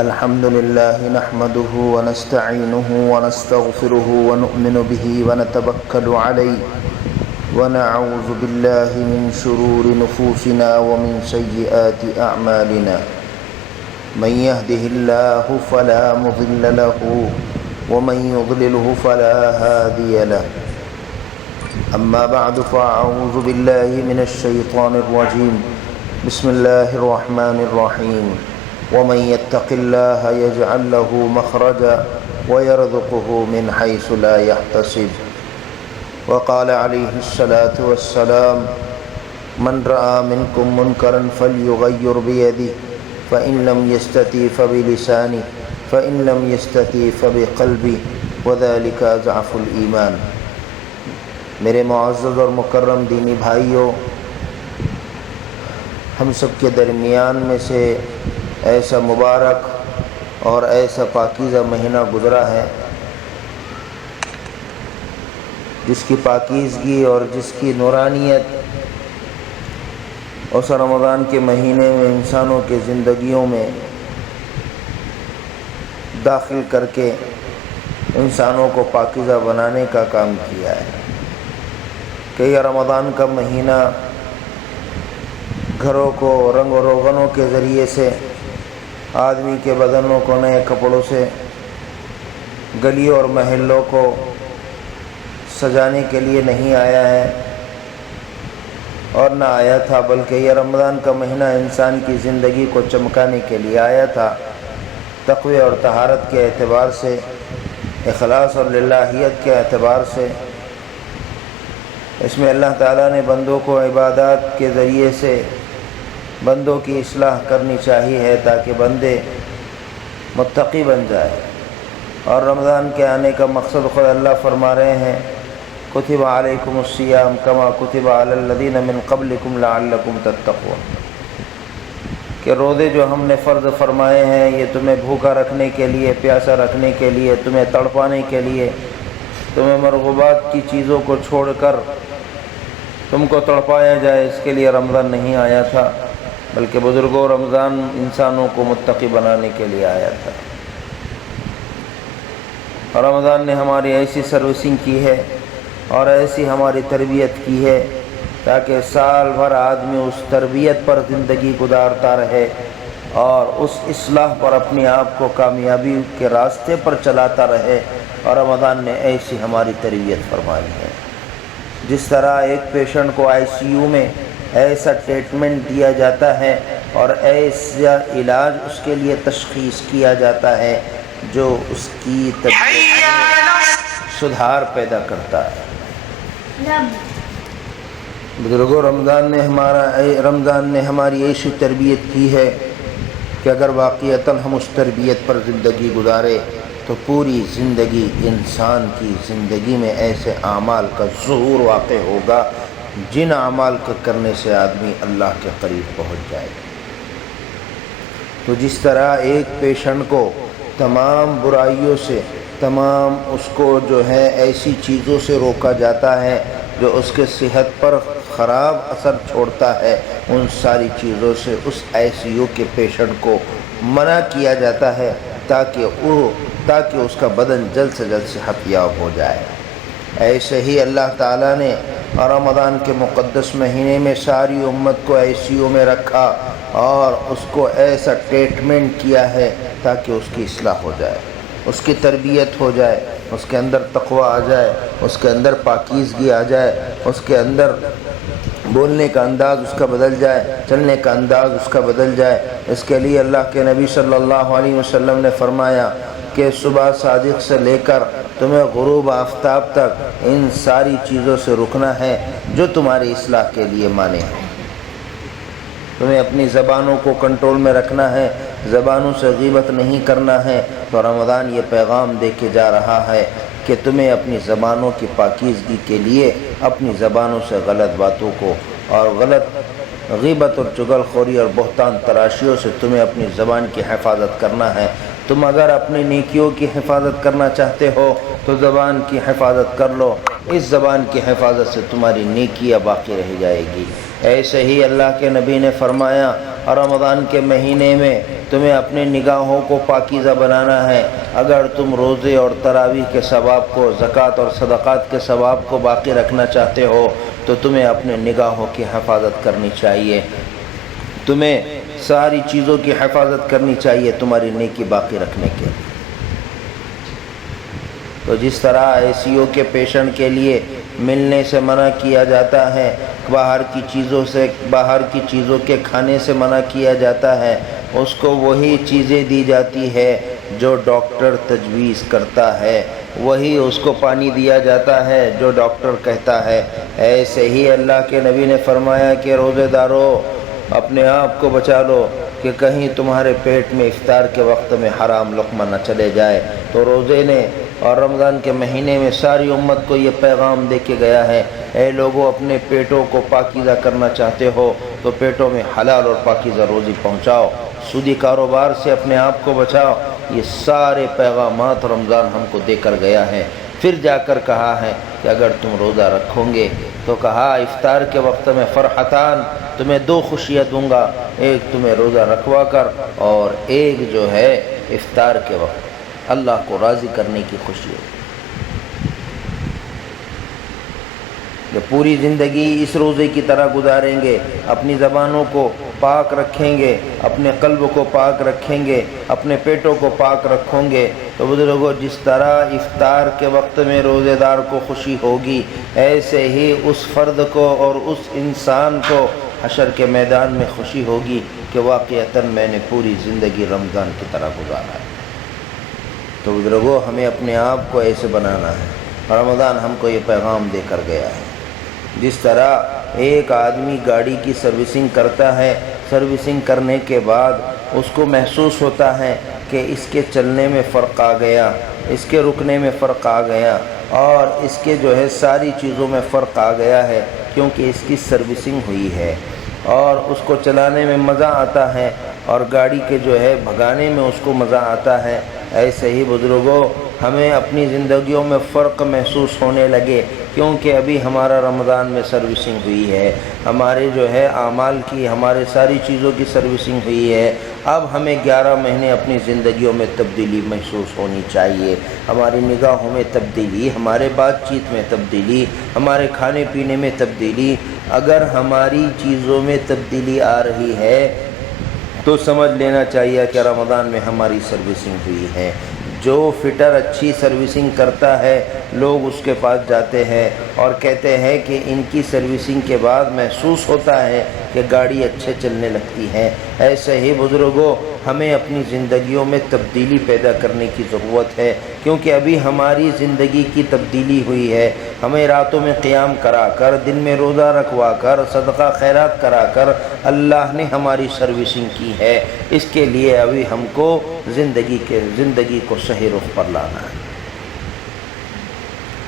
الحمد لله نحمده ونستعينه ونستغفره ونؤمن به ونتوكل عليه ونعوذ بالله من شرور نفوسنا ومن سيئات أعمالنا من يهده الله فلا مضل له ومن يضلله فلا هادي له أما بعد فأعوذ بالله من الشيطان الرجيم بسم الله الرحمن الرحيم ومن يتق الله يجعل له مخرجا ويرزقه من حيث لا يحتسب وقال عليه الصلاة والسلام من رأى منكم منكرا فليغير بيده فإن لم يستطع فبلسانه فإن لم يستطع فبقلبه وذلك أضعف الإيمان۔ میرے معزز اور مکرم دینی بھائیوں، ہم سب کے درمیان میں سے ایسا مبارک اور ایسا پاکیزہ مہینہ گزرا ہے جس کی پاکیزگی اور جس کی نورانیت اس رمضان کے مہینے میں انسانوں کے زندگیوں میں داخل کر کے انسانوں کو پاکیزہ بنانے کا کام کیا ہے کہ یہ رمضان کا مہینہ گھروں کو رنگ و روغنوں کے ذریعے سے، آدمی کے بدنوں کو نئے کپڑوں سے، گلیوں اور محلوں کو سجانے کے لیے نہیں آیا ہے اور نہ آیا تھا، بلکہ یہ رمضان کا مہینہ انسان کی زندگی کو چمکانے کے لیے آیا تھا، تقوی اور طہارت کے اعتبار سے، اخلاص اور للہیت کے اعتبار سے۔ اس میں اللہ تعالیٰ نے بندوں کو عبادات کے ذریعے سے بندوں کی اصلاح کرنی چاہیے ہے تاکہ بندے متقی بن جائے، اور رمضان کے آنے کا مقصد خود اللہ فرما رہے ہیں کتب علیکم الصیام کما کتب علی الذین من قبلکم لعلکم تتقون، کہ روزے جو ہم نے فرض فرمائے ہیں یہ تمہیں بھوکا رکھنے کے لیے، پیاسا رکھنے کے لیے، تمہیں تڑپانے کے لیے، تمہیں مرغوبات کی چیزوں کو چھوڑ کر تم کو تڑپایا جائے، اس کے لیے رمضان نہیں آیا تھا، بلکہ بزرگوں رمضان انسانوں کو متقی بنانے کے لیے آیا تھا۔ اور رمضان نے ہماری ایسی سروسنگ کی ہے اور ایسی ہماری تربیت کی ہے تاکہ سال بھر آدمی اس تربیت پر زندگی گزارتا رہے اور اس اصلاح پر اپنے آپ کو کامیابی کے راستے پر چلاتا رہے، اور رمضان نے ایسی ہماری تربیت فرمائی ہے۔ جس طرح ایک پیشنٹ کو آئی سی یو میں ایسا ٹریٹمنٹ دیا جاتا ہے اور ایسا علاج اس کے لیے تشخیص کیا جاتا ہے جو اس کی طبیعت میں سدھار پیدا کرتا ہے۔ بزرگوں، رمضان نے ہماری ایسی تربیت کی ہے کہ اگر واقعتاً ہم اس تربیت پر زندگی گزارے تو پوری زندگی انسان کی زندگی میں ایسے اعمال کا ظہور واقع ہوگا جن اعمال کو کرنے سے آدمی اللہ کے قریب پہنچ جائے گا۔ تو جس طرح ایک پیشنٹ کو تمام برائیوں سے، تمام اس کو جو ہے ایسی چیزوں سے روکا جاتا ہے جو اس کے صحت پر خراب اثر چھوڑتا ہے، ان ساری چیزوں سے اس آئی سی یو کے پیشنٹ کو منع کیا جاتا ہے تاکہ اس کا بدن جلد سے جلد صحت یاب ہو جائے۔ ایسے ہی اللہ تعالیٰ نے رمضان کے مقدس مہینے میں ساری امت کو آئی سی یو میں رکھا اور اس کو ایسا ٹریٹمنٹ کیا ہے تاکہ اس کی اصلاح ہو جائے، اس کی تربیت ہو جائے، اس کے اندر تقوی آ جائے، اس کے اندر پاکیزگی آ جائے، اس کے اندر بولنے کا انداز اس کا بدل جائے، چلنے کا انداز اس کا بدل جائے۔ اس کے لیے اللہ کے نبی صلی اللہ علیہ وسلم نے فرمایا کہ صبح صادق سے لے کر تمہیں غروب آفتاب تک ان ساری چیزوں سے رکنا ہے جو تمہاری اصلاح کے لیے مانع ہے۔ تمہیں اپنی زبانوں کو کنٹرول میں رکھنا ہے، زبانوں سے غیبت نہیں کرنا ہے۔ تو رمضان یہ پیغام دے کے جا رہا ہے کہ تمہیں اپنی زبانوں کی پاکیزگی کے لیے اپنی زبانوں سے غلط باتوں کو اور غلط غیبت اور چغل خوری اور بہتان تراشیوں سے تمہیں اپنی زبان کی حفاظت کرنا ہے۔ تم اگر اپنی نیکیوں کی حفاظت کرنا چاہتے ہو تو زبان کی حفاظت کر لو، اس زبان کی حفاظت سے تمہاری نیکیاں باقی رہ جائے گی۔ ایسے ہی اللہ کے نبی نے فرمایا اور رمضان کے مہینے میں تمہیں اپنے نگاہوں کو پاکیزہ بنانا ہے۔ اگر تم روزے اور تراویح کے ثواب کو، زکوٰۃ اور صدقات کے ثواب کو باقی رکھنا چاہتے ہو تو تمہیں اپنے نگاہوں کی حفاظت کرنی چاہیے، تمہیں ساری چیزوں کی حفاظت کرنی چاہیے تمہاری نیکی باقی رکھنے کے لیے۔ تو جس طرح ICU کے پیشنٹ کے لیے ملنے سے منع کیا جاتا ہے، باہر کی چیزوں کے کھانے سے منع کیا جاتا ہے، اس کو وہی چیزیں دی جاتی ہے جو ڈاکٹر تجویز کرتا ہے، وہی اس کو پانی دیا جاتا ہے جو ڈاکٹر کہتا ہے۔ ایسے ہی اللہ کے نبی نے فرمایا کہ روزے دارو اپنے آپ کو بچا لو کہ کہیں تمہارے پیٹ میں افطار کے وقت میں حرام لقمہ نہ چلے جائے۔ تو روزے نے اور رمضان کے مہینے میں ساری امت کو یہ پیغام دے کے گیا ہے، اے لوگوں اپنے پیٹوں کو پاکیزہ کرنا چاہتے ہو تو پیٹوں میں حلال اور پاکیزہ روزی پہنچاؤ، سودی کاروبار سے اپنے آپ کو بچاؤ۔ یہ سارے پیغامات رمضان ہم کو دے کر گیا ہے۔ پھر جا کر کہا ہے کہ اگر تم روزہ رکھو گے تو کہا افطار کے وقت میں فرحتان، تمہیں 2 خوشیاں دوں گا، ایک تمہیں روزہ رکھوا کر اور ایک جو ہے افطار کے وقت اللہ کو راضی کرنے کی خوشی ہے۔ کہ پوری زندگی اس روزے کی طرح گزاریں گے، اپنی زبانوں کو پاک رکھیں گے، اپنے قلب کو پاک رکھیں گے، اپنے پیٹوں کو پاک رکھیں گے، تو بزرگوں جس طرح افطار کے وقت میں روزے دار کو خوشی ہوگی، ایسے ہی اس فرد کو اور اس انسان کو حشر کے میدان میں خوشی ہوگی کہ واقعتاً میں نے پوری زندگی رمضان کی طرح گزارا ہے۔ تو بزرگوں ہمیں اپنے آپ کو ایسے بنانا ہے۔ رمضان ہم کو یہ پیغام دے کر گیا ہے۔ جس طرح ایک آدمی گاڑی کی سروسنگ کرتا ہے، سروسنگ کرنے کے بعد اس کو محسوس ہوتا ہے کہ اس کے چلنے میں فرق آ گیا، اس کے رکنے میں فرق آ گیا اور اس کے جو ہے ساری چیزوں میں فرق آ گیا ہے، کیونکہ اس کی سروسنگ ہوئی ہے اور اس کو چلانے میں مزہ آتا ہے اور گاڑی کے جو ہے بھگانے میں اس کو مزہ آتا ہے۔ ایسے ہی بزرگوں ہمیں اپنی زندگیوں میں فرق محسوس ہونے لگے، کیونکہ ابھی ہمارا رمضان میں سروسنگ ہوئی ہے، ہمارے جو ہے اعمال کی، ہمارے ساری چیزوں کی سروسنگ ہوئی ہے۔ اب ہمیں 11 مہینے اپنی زندگیوں میں تبدیلی محسوس ہونی چاہیے، ہماری نگاہوں میں تبدیلی، ہمارے بات چیت میں تبدیلی، ہمارے کھانے پینے میں تبدیلی۔ اگر ہماری چیزوں میں تبدیلی آ رہی ہے تو سمجھ لینا چاہیے کہ رمضان میں ہماری سروسنگ ہوئی ہے۔ جو فٹر اچھی سروسنگ کرتا ہے لوگ اس کے پاس جاتے ہیں اور کہتے ہیں کہ ان کی سروسنگ کے بعد محسوس ہوتا ہے کہ گاڑی اچھے چلنے لگتی ہے۔ ایسے ہی بزرگوں ہمیں اپنی زندگیوں میں تبدیلی پیدا کرنے کی ضرورت ہے، کیونکہ ابھی ہماری زندگی کی تبدیلی ہوئی ہے۔ ہمیں راتوں میں قیام کرا کر، دن میں روزہ رکھوا کر، صدقہ خیرات کرا کر اللہ نے ہماری سروسنگ کی ہے۔ اس کے لیے ابھی ہم کو زندگی کو صحیح رخ پر لانا ہے۔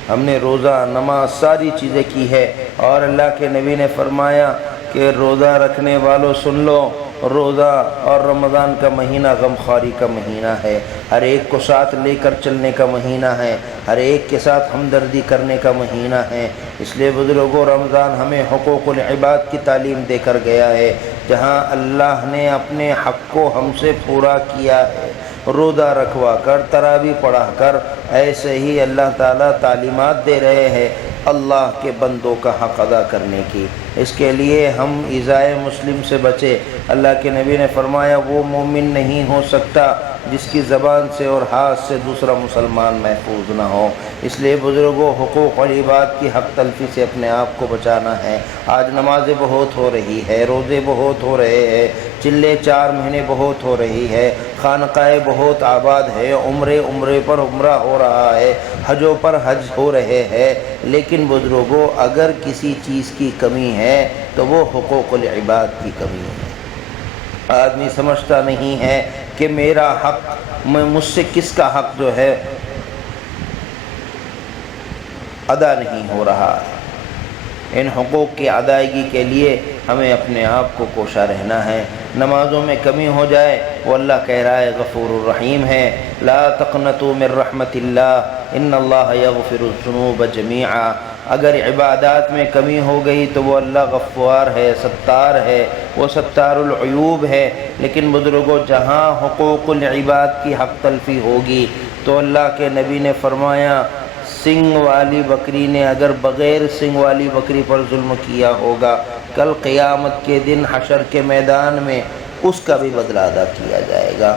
ہم نے روزہ، نماز، ساری چیزیں کی ہے اور اللہ کے نبی نے فرمایا کہ روزہ رکھنے والوں سن لو، روزہ اور رمضان کا مہینہ غمخواری کا مہینہ ہے، ہر ایک کو ساتھ لے کر چلنے کا مہینہ ہے، ہر ایک کے ساتھ ہمدردی کرنے کا مہینہ ہے۔ اس لیے بزرگوں رمضان ہمیں حقوق العباد کی تعلیم دے کر گیا ہے، جہاں اللہ نے اپنے حق کو ہم سے پورا کیا ہے، روزہ رکھوا کر، تراویح پڑھا کر۔ ایسے ہی اللہ تعالیٰ تعلیمات دے رہے ہیں اللہ کے بندوں کا حق ادا کرنے کی۔ اس کے لیے ہم ایذائے مسلم سے بچے۔ اللہ کے نبی نے فرمایا وہ مومن نہیں ہو سکتا جس کی زبان سے اور ہاتھ سے دوسرا مسلمان محفوظ نہ ہو۔ اس لیے بزرگوں حقوق العباد کی حق تلفی سے اپنے آپ کو بچانا ہے۔ آج نمازیں بہت ہو رہی ہے، روزے بہت ہو رہے ہیں، چلے 4 مہینے بہت ہو رہی ہے، خانقاہیں بہت آباد ہے، عمرے پر عمرہ ہو رہا ہے، حجوں پر حج ہو رہے ہیں، لیکن بزرگوں اگر کسی چیز کی کمی ہے تو وہ حقوق العباد کی کمی ہے۔ آدمی سمجھتا نہیں ہے کہ میرا حق، مجھ سے کس کا حق جو ہے ادا نہیں ہو رہا ہے۔ ان حقوق کی ادائیگی کے لیے ہمیں اپنے آپ کو کوشاں رہنا ہے۔ نمازوں میں کمی ہو جائے، وہ اللہ کہہ رہا ہے غفور الرحیم ہے، لا تقنطوا من رحمت اللہ ان اللہ یغفر الذنوب جمیعا۔ اگر عبادات میں کمی ہو گئی تو وہ اللہ غفار ہے، ستار ہے، وہ ستار العیوب ہے۔ لیکن بزرگوں جہاں حقوق العباد کی حق تلفی ہوگی تو اللہ کے نبی نے فرمایا سنگ والی بکری نے اگر بغیر سنگ والی بکری پر ظلم کیا ہوگا، کل قیامت کے دن حشر کے میدان میں اس کا بھی بدلہ ادا کیا جائے گا۔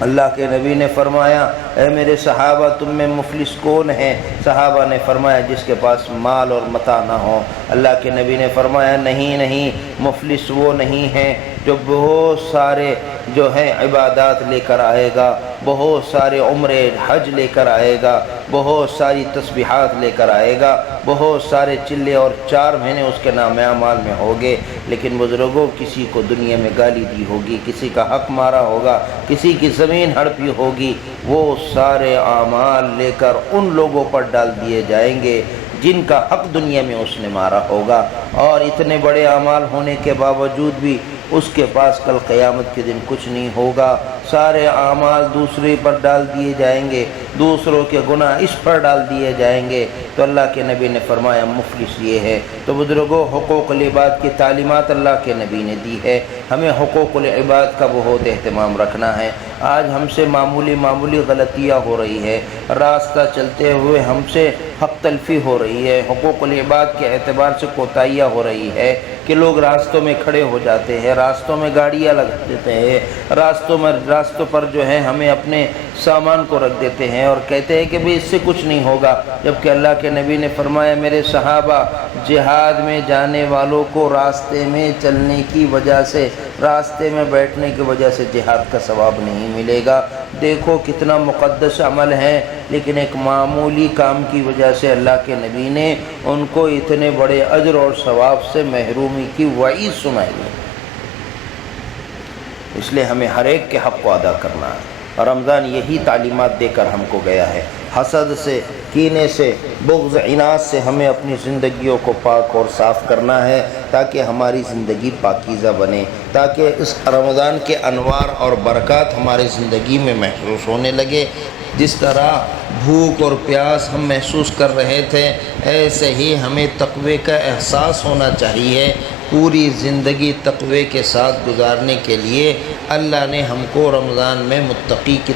اللہ کے نبی نے فرمایا اے میرے صحابہ تم میں مفلس کون ہے؟ صحابہ نے فرمایا جس کے پاس مال اور متاع نہ ہو۔ اللہ کے نبی نے فرمایا نہیں، مفلس وہ نہیں ہے جو بہت سارے جو ہیں عبادات لے کر آئے گا، بہت سارے عمرے حج لے کر آئے گا، بہت ساری تسبیحات لے کر آئے گا، بہت سارے چلے اور 4 مہینے اس کے نام اعمال میں ہوگے، لیکن بزرگوں کسی کو دنیا میں گالی دی ہوگی، کسی کا حق مارا ہوگا، کسی کی زمین ہڑپی ہوگی، وہ سارے اعمال لے کر ان لوگوں پر ڈال دیے جائیں گے جن کا حق دنیا میں اس نے مارا ہوگا، اور اتنے بڑے اعمال ہونے کے باوجود بھی اس کے پاس کل قیامت کے دن کچھ نہیں ہوگا۔ سارے اعمال دوسرے پر ڈال دیے جائیں گے، دوسروں کے گناہ اس پر ڈال دیے جائیں گے۔ تو اللہ کے نبی نے فرمایا مفلس یہ ہے۔ تو بزرگوں حقوق العباد کی تعلیمات اللہ کے نبی نے دی ہے، ہمیں حقوق العباد کا بہت اہتمام رکھنا ہے۔ آج ہم سے معمولی غلطیاں ہو رہی ہے، راستہ چلتے ہوئے ہم سے حق تلفی ہو رہی ہے، حقوق العباد کے اعتبار سے کوتاہیاں ہو رہی ہے کہ لوگ راستوں میں کھڑے ہو جاتے ہیں، راستوں میں گاڑیاں لگا دیتے ہیں، راستوں پر جو ہے ہمیں اپنے سامان کو رکھ دیتے ہیں اور کہتے ہیں کہ بھی اس سے کچھ نہیں ہوگا، جبکہ اللہ کے نبی نے فرمایا میرے صحابہ جہاد میں جانے والوں کو راستے میں چلنے کی وجہ سے، راستے میں بیٹھنے کی وجہ سے جہاد کا ثواب نہیں ملے گا۔ دیکھو کتنا مقدس عمل ہے، لیکن ایک معمولی کام کی وجہ سے اللہ کے نبی نے ان کو اتنے بڑے اجر اور ثواب سے محرومی کی وعید سنائی ہے۔ اس لیے ہمیں ہر ایک کے حق کو ادا کرنا ہے، اور رمضان یہی تعلیمات دے کر ہم کو گیا ہے۔ حسد سے، کینے سے، بغض، عناد سے ہمیں اپنی زندگیوں کو پاک اور صاف کرنا ہے تاکہ ہماری زندگی پاکیزہ بنے، تاکہ اس رمضان کے انوار اور برکات ہماری زندگی میں محسوس ہونے لگے۔ جس طرح بھوک اور پیاس ہم محسوس کر رہے تھے، ایسے ہی ہمیں تقوی کا احساس ہونا چاہیے۔ پوری زندگی تقوی کے ساتھ گزارنے کے لیے اللہ نے ہم کو رمضان میں متقی کی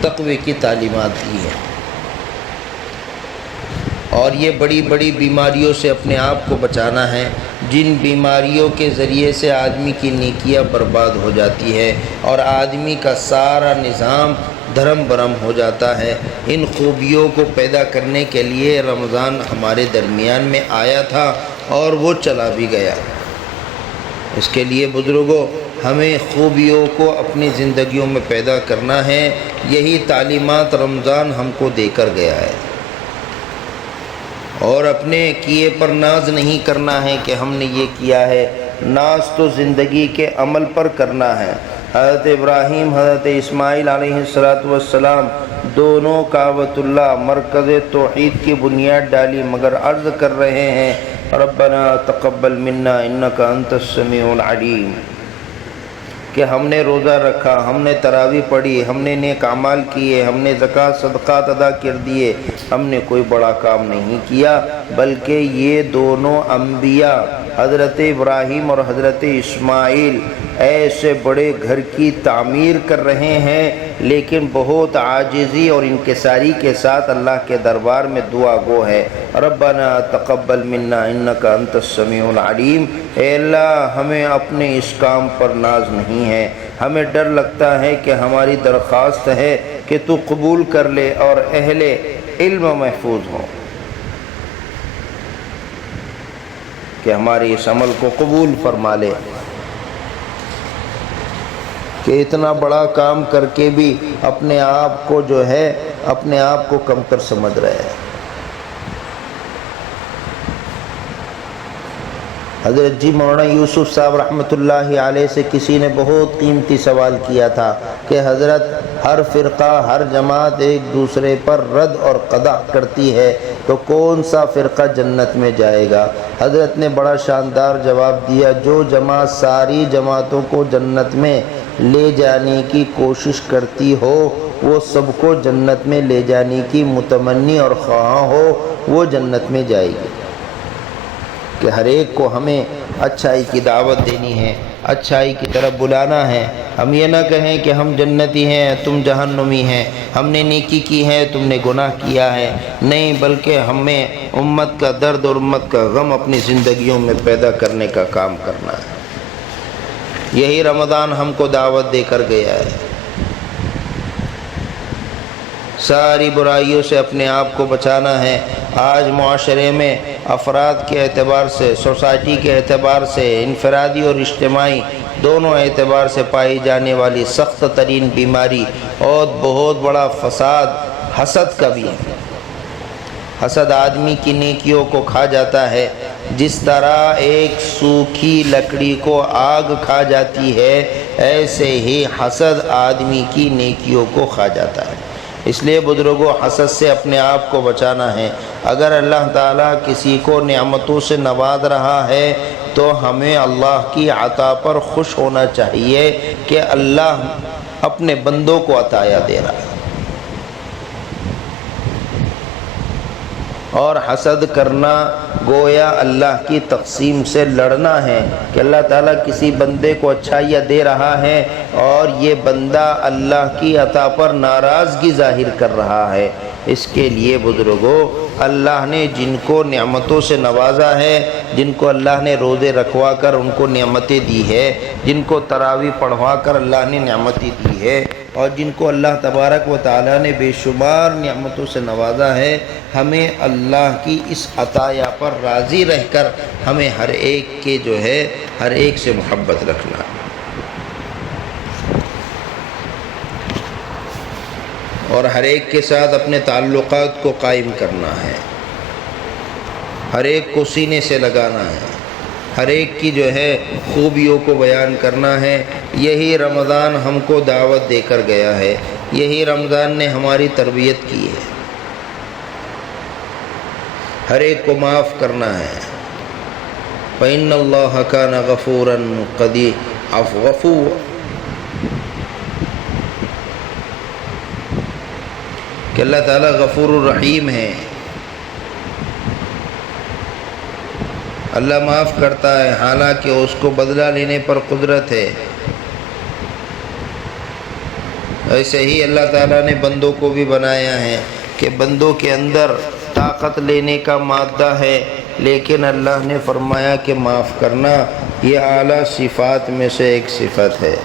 تقوی کی تعلیمات دی ہے، اور یہ بڑی بڑی بیماریوں سے اپنے آپ کو بچانا ہے، جن بیماریوں کے ذریعے سے آدمی کی نیکیاں برباد ہو جاتی ہے اور آدمی کا سارا نظام دھرم برم ہو جاتا ہے۔ ان خوبیوں کو پیدا کرنے کے لیے رمضان ہمارے درمیان میں آیا تھا اور وہ چلا بھی گیا۔ اس کے لیے بزرگوں ہمیں خوبیوں کو اپنی زندگیوں میں پیدا کرنا ہے، یہی تعلیمات رمضان ہم کو دے کر گیا ہے، اور اپنے کیے پر ناز نہیں کرنا ہے کہ ہم نے یہ کیا ہے، ناز تو زندگی کے عمل پر کرنا ہے۔ حضرت ابراہیم، حضرت اسماعیل علیہ السلام دونوں کعبۃ اللہ مرکز توحید کی بنیاد ڈالی، مگر عرض کر رہے ہیں ربنا تقبل منا انک انت السمیع العلیم، کہ ہم نے روزہ رکھا، ہم نے تراویح پڑھی، ہم نے نیک اعمال کیے، ہم نے زکوٰۃ صدقات ادا کر دیے، ہم نے کوئی بڑا کام نہیں کیا، بلکہ یہ دونوں انبیاء حضرت ابراہیم اور حضرت اسماعیل ایسے بڑے گھر کی تعمیر کر رہے ہیں، لیکن بہت عاجزی اور انکساری کے ساتھ اللہ کے دربار میں دعا گو ہے، ربنا تقبل منا انک انت السمیع العلیم۔ اے اللہ ہمیں اپنے اس کام پر ناز نہیں ہے، ہمیں ڈر لگتا ہے کہ ہماری درخواست ہے کہ تو قبول کر لے اور اہل علم محفوظ ہو، کہ ہمارے اس عمل کو قبول فرما لے، کہ اتنا بڑا کام کر کے بھی اپنے آپ کو جو ہے اپنے آپ کو کمتر سمجھ رہے ہیں۔ حضرت جی مولانا یوسف صاحب رحمۃ اللہ علیہ سے کسی نے بہت قیمتی سوال کیا تھا کہ حضرت ہر فرقہ، ہر جماعت ایک دوسرے پر رد اور قدح کرتی ہے، تو کون سا فرقہ جنت میں جائے گا؟ حضرت نے بڑا شاندار جواب دیا، جو جماعت ساری جماعتوں کو جنت میں لے جانے کی کوشش کرتی ہو، وہ سب کو جنت میں لے جانے کی متمنی اور خواہاں ہو، وہ جنت میں جائے گی۔ کہ ہر ایک کو ہمیں اچھائی کی دعوت دینی ہے، اچھائی کی طرف بلانا ہے۔ ہم یہ نہ کہیں کہ ہم جنتی ہیں تم جہنمی ہیں، ہم نے نیکی کی ہے تم نے گناہ کیا ہے، نہیں، بلکہ ہمیں امت کا درد اور امت کا غم اپنی زندگیوں میں پیدا کرنے کا کام کرنا ہے۔ یہی رمضان ہم کو دعوت دے کر گیا ہے۔ ساری برائیوں سے اپنے آپ کو بچانا ہے۔ آج معاشرے میں افراد کے اعتبار سے، سوسائٹی کے اعتبار سے، انفرادی اور اجتماعی دونوں اعتبار سے پائی جانے والی سخت ترین بیماری اور بہت بڑا فساد حسد کا بھی ہے۔ حسد آدمی کی نیکیوں کو کھا جاتا ہے، جس طرح ایک سوکھی لکڑی کو آگ کھا جاتی ہے، ایسے ہی حسد آدمی کی نیکیوں کو کھا جاتا ہے۔ اس لیے بزرگوں، حسد سے اپنے آپ کو بچانا ہے۔ اگر اللہ تعالیٰ کسی کو نعمتوں سے نواز رہا ہے تو ہمیں اللہ کی عطا پر خوش ہونا چاہیے کہ اللہ اپنے بندوں کو عطایا دے رہا ہے، اور حسد کرنا گویا اللہ کی تقسیم سے لڑنا ہے کہ اللہ تعالیٰ کسی بندے کو اچھائیاں دے رہا ہے اور یہ بندہ اللہ کی عطا پر ناراضگی ظاہر کر رہا ہے۔ اس کے لیے بزرگوں، اللہ نے جن کو نعمتوں سے نوازا ہے، جن کو اللہ نے روزے رکھوا کر ان کو نعمتیں دی ہے، جن کو تراویح پڑھوا کر اللہ نے نعمتیں دی ہے، اور جن کو اللہ تبارک و تعالیٰ نے بے شمار نعمتوں سے نوازا ہے، ہمیں اللہ کی اس عطایا پر راضی رہ کر ہمیں ہر ایک کے ہر ایک سے محبت رکھنا، اور ہر ایک کے ساتھ اپنے تعلقات کو قائم کرنا ہے، ہر ایک کو سینے سے لگانا ہے، ہر ایک کی خوبیوں کو بیان کرنا ہے۔ یہی رمضان ہم کو دعوت دے کر گیا ہے، یہی رمضان نے ہماری تربیت کی ہے۔ ہر ایک کو معاف کرنا ہے۔ فَإِنَّ اللَّهَ كَانَ غَفُورًا غَفُورًا، کہ اللہ تعالیٰ غفور الرحیم ہے، اللہ معاف کرتا ہے، حالانکہ اس کو بدلہ لینے پر قدرت ہے۔ ایسے ہی اللہ تعالیٰ نے بندوں کو بھی بنایا ہے کہ بندوں کے اندر طاقت لینے کا مادہ ہے، لیکن اللہ نے فرمایا کہ معاف کرنا یہ اعلیٰ صفات میں سے ایک صفت ہے۔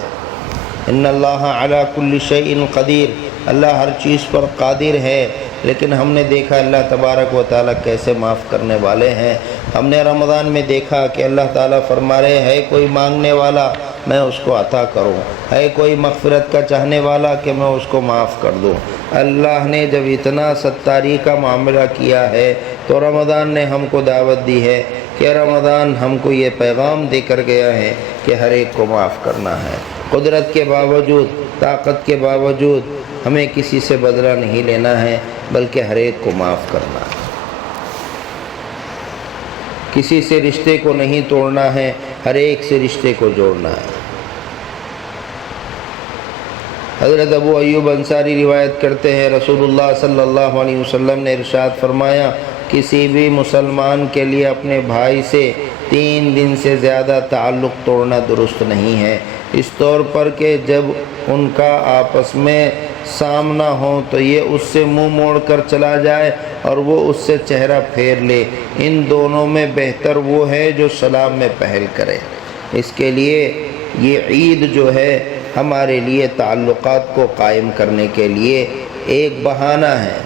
ان اللہ علی کل شیء قدیر، اللہ ہر چیز پر قادر ہے، لیکن ہم نے دیکھا اللہ تبارک و تعالیٰ کیسے معاف کرنے والے ہیں۔ ہم نے رمضان میں دیکھا کہ اللہ تعالیٰ فرما رہے ہے کوئی مانگنے والا میں اس کو عطا کروں، ہے کوئی مغفرت کا چاہنے والا کہ میں اس کو معاف کر دوں۔ اللہ نے جب اتنا ستاری کا معاملہ کیا ہے تو رمضان نے ہم کو دعوت دی ہے کہ رمضان ہم کو یہ پیغام دے کر گیا ہے کہ ہر ایک کو معاف کرنا ہے۔ قدرت کے باوجود، طاقت کے باوجود ہمیں کسی سے بدلہ نہیں لینا ہے، بلکہ ہر ایک کو معاف کرنا ہے۔ کسی سے رشتے کو نہیں توڑنا ہے، ہر ایک سے رشتے کو جوڑنا ہے۔ حضرت ابو ایوب انصاری روایت کرتے ہیں، رسول اللہ صلی اللہ علیہ وسلم نے ارشاد فرمایا، کسی بھی مسلمان کے لیے اپنے بھائی سے 3 دن سے زیادہ تعلق توڑنا درست نہیں ہے، اس طور پر کہ جب ان کا آپس میں سامنا ہو تو یہ اس سے منہ موڑ کر چلا جائے اور وہ اس سے چہرہ پھیر لے، ان دونوں میں بہتر وہ ہے جو سلام میں پہل کرے۔ اس کے لیے یہ عید جو ہے ہمارے لیے تعلقات کو قائم کرنے کے لیے ایک بہانہ ہے،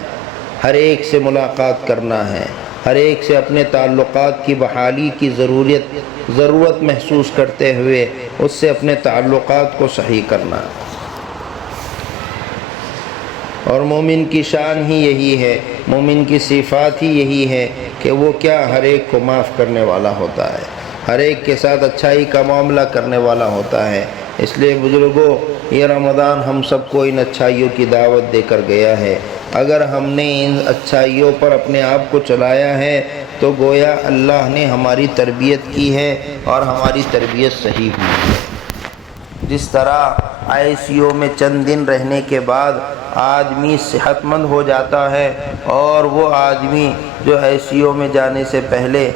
ہر ایک سے ملاقات کرنا ہے، ہر ایک سے اپنے تعلقات کی بحالی کی ضرورت محسوس کرتے ہوئے اس سے اپنے تعلقات کو صحیح کرنا۔ اور مومن کی شان ہی یہی ہے، مومن کی صفات ہی یہی ہے کہ وہ ہر ایک کو معاف کرنے والا ہوتا ہے، ہر ایک کے ساتھ اچھائی کا معاملہ کرنے والا ہوتا ہے۔ اس لیے بزرگوں، یہ رمضان ہم سب کو ان اچھائیوں کی دعوت دے کر گیا ہے۔ اگر ہم نے ان اچھائیوں پر اپنے آپ کو چلایا ہے تو گویا اللہ نے ہماری تربیت کی ہے اور ہماری تربیت صحیح ہوئی ہے۔ جس طرح ICU میں چند دن رہنے کے بعد آدمی صحت مند ہو جاتا ہے، اور وہ آدمی جو ICU میں جانے سے پہلے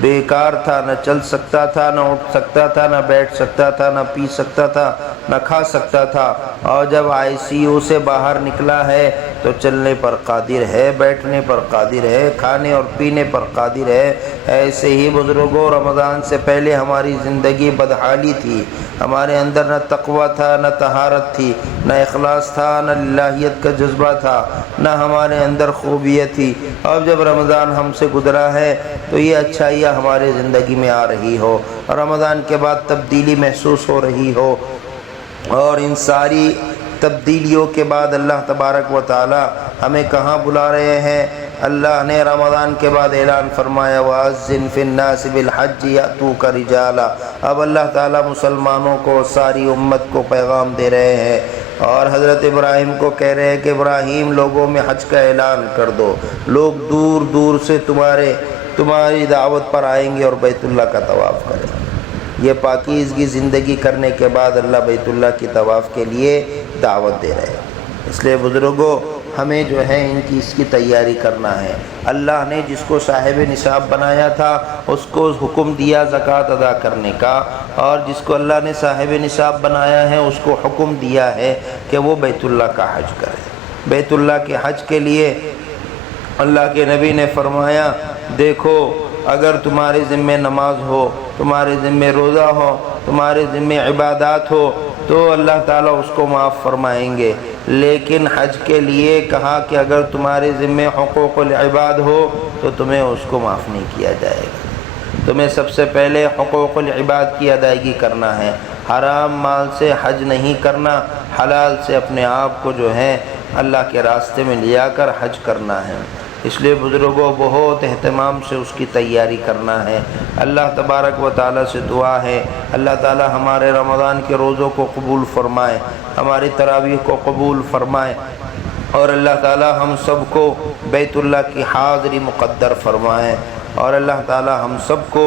بیکار تھا، نہ چل سکتا تھا، نہ اٹھ سکتا تھا، نہ بیٹھ سکتا تھا، نہ پی سکتا تھا، نہ کھا سکتا تھا، اور جب ICU سے باہر نکلا ہے تو چلنے پر قادر ہے، بیٹھنے پر قادر ہے، کھانے اور پینے پر قادر ہے۔ ایسے ہی بزرگوں، رمضان سے پہلے ہماری زندگی بدحالی تھی، ہمارے اندر نہ تقویٰ تھا، نہ طہارت تھی، نہ اخلاص تھا، نہ للہیت کا جذبہ تھا، نہ ہمارے اندر خوبیت تھی۔ اب جب رمضان ہم سے گزرا ہے تو یہ اچھائیاں ہمارے زندگی میں آ رہی ہو، رمضان کے بعد تبدیلی محسوس ہو رہی ہو، اور ان ساری تبدیلیوں کے بعد اللہ تبارک و تعالی ہمیں کہاں بلا رہے ہیں؟ اللہ نے رمضان کے بعد اعلان فرمایا وَأَذِّن فِي النَّاسِ بِالْحَجِّ يَأْتُوكَ رِجَالًا۔ اب اللہ تعالیٰ مسلمانوں کو، ساری امت کو پیغام دے رہے ہیں، اور حضرت ابراہیم کو کہہ رہے ہیں کہ ابراہیم لوگوں میں حج کا اعلان کر دو، لوگ دور دور سے تمہاری دعوت پر آئیں گے اور بیت اللہ کا طواف کریں گے۔ یہ پاکیزگی زندگی کرنے کے بعد اللہ بیت اللہ کی طواف کے لیے دعوت دے رہے ہیں۔ اس لیے بزرگوں، ہمیں جو ہے اس کی تیاری کرنا ہے۔ اللہ نے جس کو صاحب نصاب بنایا تھا اس کو حکم دیا زکوٰۃ ادا کرنے کا، اور جس کو اللہ نے صاحب نصاب بنایا ہے اس کو حکم دیا ہے کہ وہ بیت اللہ کا حج کرے۔ بیت اللہ کے حج کے لیے اللہ کے نبی نے فرمایا، دیکھو اگر تمہارے ذمہ نماز ہو، تمہارے ذمہ روزہ ہو، تمہارے ذمہ عبادات ہو تو اللہ تعالیٰ اس کو معاف فرمائیں گے، لیکن حج کے لیے کہا کہ اگر تمہارے ذمہ حقوق العباد ہو تو تمہیں اس کو معاف نہیں کیا جائے گا۔ تمہیں سب سے پہلے حقوق العباد کی ادائیگی کرنا ہے، حرام مال سے حج نہیں کرنا، حلال سے اپنے آپ کو جو ہے اللہ کے راستے میں لیا کر حج کرنا ہے۔ اس لیے بزرگوں، بہت اہتمام سے اس کی تیاری کرنا ہے۔ اللہ تبارک و تعالیٰ سے دعا ہے اللہ تعالیٰ ہمارے رمضان کے روزوں کو قبول فرمائے، ہماری تراویح کو قبول فرمائے، اور اللہ تعالیٰ ہم سب کو بیت اللہ کی حاضری مقدر فرمائے، اور اللہ تعالیٰ ہم سب کو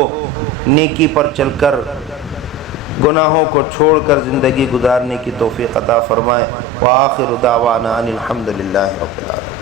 نیکی پر چل کر گناہوں کو چھوڑ کر زندگی گزارنے کی توفیق عطا فرمائے۔ وآخر دعوانا ان الحمد للہ رب العالمین۔